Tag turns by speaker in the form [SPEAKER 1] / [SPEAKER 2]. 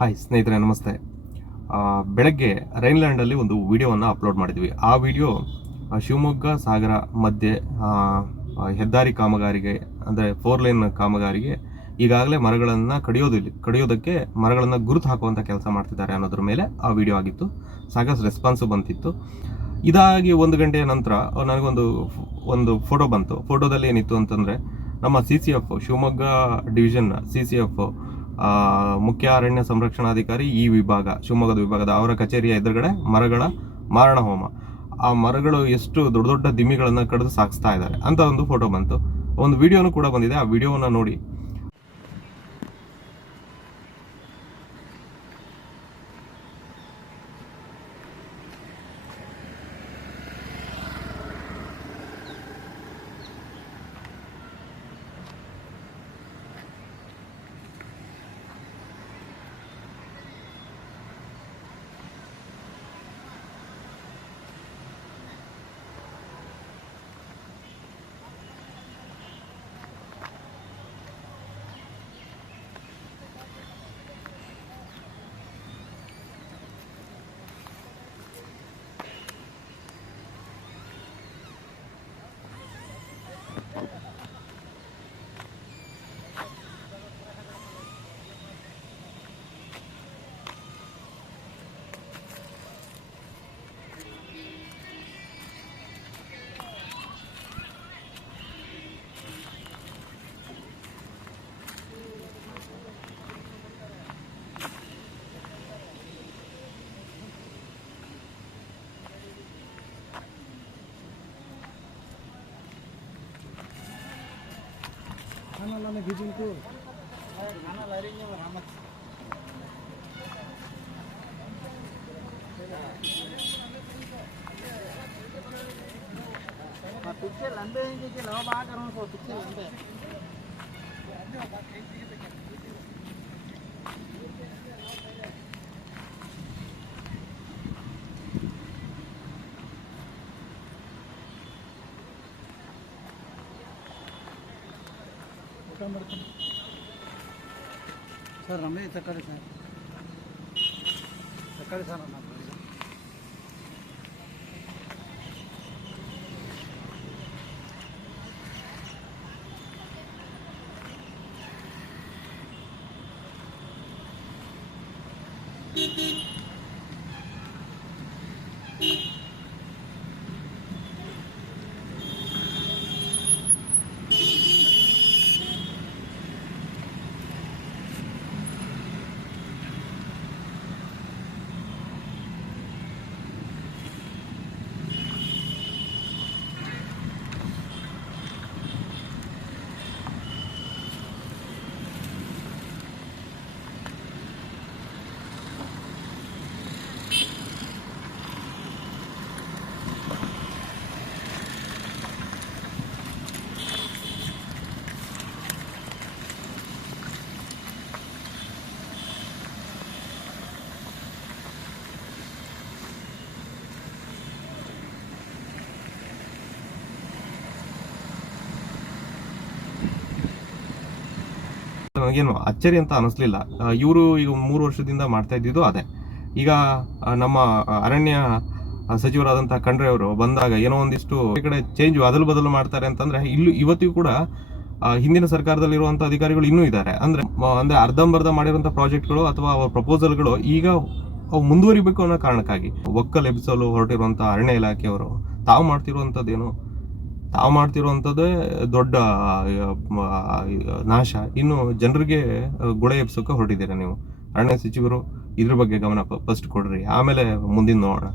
[SPEAKER 1] Hi ಸ್ನೇಹಿತರೆ, ನಮಸ್ತೆ. ಬೆಳಗ್ಗೆ ರೈನ್ಲ್ಯಾಂಡಲ್ಲಿ ಒಂದು ವಿಡಿಯೋವನ್ನು ಅಪ್ಲೋಡ್ ಮಾಡಿದ್ವಿ. ಆ ವಿಡಿಯೋ ಶಿವಮೊಗ್ಗ ಸಾಗರ ಮಧ್ಯೆ ಹೆದ್ದಾರಿ ಕಾಮಗಾರಿಗೆ, ಅಂದರೆ ಫೋರ್ ಲೈನ್ ಕಾಮಗಾರಿಗೆ ಈಗಾಗಲೇ ಮರಗಳನ್ನು ಕಡಿಯೋದಿಲ್ಲ, ಕಡಿಯೋದಕ್ಕೆ ಮರಗಳನ್ನು ಗುರುತು ಹಾಕುವಂಥ ಕೆಲಸ ಮಾಡ್ತಿದ್ದಾರೆ ಅನ್ನೋದ್ರ ಮೇಲೆ ಆ ವಿಡಿಯೋ ಆಗಿತ್ತು. ಸಾಕಷ್ಟು ರೆಸ್ಪಾನ್ಸು ಬಂತಿತ್ತು. ಇದಾಗಿ ಒಂದು ಗಂಟೆಯ ನಂತರ ನನಗೊಂದು ಒಂದು ಫೋಟೋ ಬಂತು. ಫೋಟೋದಲ್ಲಿ ಏನಿತ್ತು ಅಂತಂದರೆ ನಮ್ಮ C C F Shivamogga division C C F ಮುಖ್ಯ ಅರಣ್ಯ ಸಂರಕ್ಷಣಾಧಿಕಾರಿ ಈ ವಿಭಾಗ, ಶಿವಮೊಗ್ಗದ ವಿಭಾಗದ ಅವರ ಕಚೇರಿಯ ಎದುರುಗಡೆ ಮರಗಳ ಮಾರಣ ಹೋಮ ಆ ಮರಗಳು ಎಷ್ಟು ದೊಡ್ಡ ದೊಡ್ಡ ದಿಮ್ಮಿಗಳನ್ನು ಕಡಿದು ಸಾಗಿಸ್ತಾ ಇದ್ದಾರೆ. ಅಂತ ಒಂದು ಫೋಟೋ ಬಂತು. ಒಂದು ವಿಡಿಯೋನು ಕೂಡ ಬಂದಿದೆ. ಆ ವಿಡಿಯೋವನ್ನು ನೋಡಿ
[SPEAKER 2] खानालाने भिजुनको पीछे लंबे हैं कि लवा बाहर करूँ तो पीछे लंबे సార్ రమేష్ తక్కడి సార్ తక్కడి సార్ అన్నా Beep beep.
[SPEAKER 1] ನನಗೇನು ಅಚ್ಚರಿ ಅಂತ ಅನಿಸ್ಲಿಲ್ಲ. ಇವರು ಈಗ ಮೂರು ವರ್ಷದಿಂದ ಮಾಡ್ತಾ ಇದ್ದಿದ್ದು ಅದೇ. ಈಗ ನಮ್ಮ ಅರಣ್ಯ ಸಚಿವರಾದಂಥ ಖಂಡ್ರೆ ಅವರು ಬಂದಾಗ ಏನೋ ಒಂದಿಷ್ಟು ಈ ಕಡೆ ಚೇಂಜ್ ಅದಲು ಬದಲು ಮಾಡ್ತಾರೆ ಅಂತಂದ್ರೆ ಇಲ್ಲೂ ಇವತ್ತಿಗೂ ಕೂಡ ಹಿಂದಿನ ಸರ್ಕಾರದಲ್ಲಿರುವಂಥ ಅಧಿಕಾರಿಗಳು ಇನ್ನೂ ಇದ್ದಾರೆ. ಅಂದ್ರೆ ಅಂದರೆ ಅಂದ್ರೆ ಅರ್ಧಂಬರ್ಧ ಮಾಡಿರುವಂಥ ಪ್ರಾಜೆಕ್ಟ್ಗಳು ಅಥವಾ ಅವರ ಪ್ರಪೋಸಲ್ಗಳು ಈಗ ಅವು ಮುಂದುವರಿಬೇಕು ಅನ್ನೋ ಕಾರಣಕ್ಕಾಗಿ. ಒಕ್ಕಲ್ ಎಬ್ಬಿಸಲು ಹೊರಟಿರುವಂಥ ಅರಣ್ಯ ಇಲಾಖೆಯವರು ತಾವು ಮಾಡ್ತಿರುವಂಥದ್ದೇನು ತಾವು ಮಾಡ್ತಿರುವಂಥದ್ದೇ ದೊಡ್ಡ ನಾಶ. ಇನ್ನು ಜನರಿಗೆ ಗುಳೆ ಎಬ್ಸೋಕೆ ಹೊರಟಿದ್ದೀರಾ ನೀವು? ಅರಣ್ಯ ಸಚಿವರು ಇದ್ರ ಬಗ್ಗೆ ಗಮನ ಫಸ್ಟ್ ಕೊಡ್ರಿ. ಆಮೇಲೆ ಮುಂದಿನ ನೋಡೋಣ.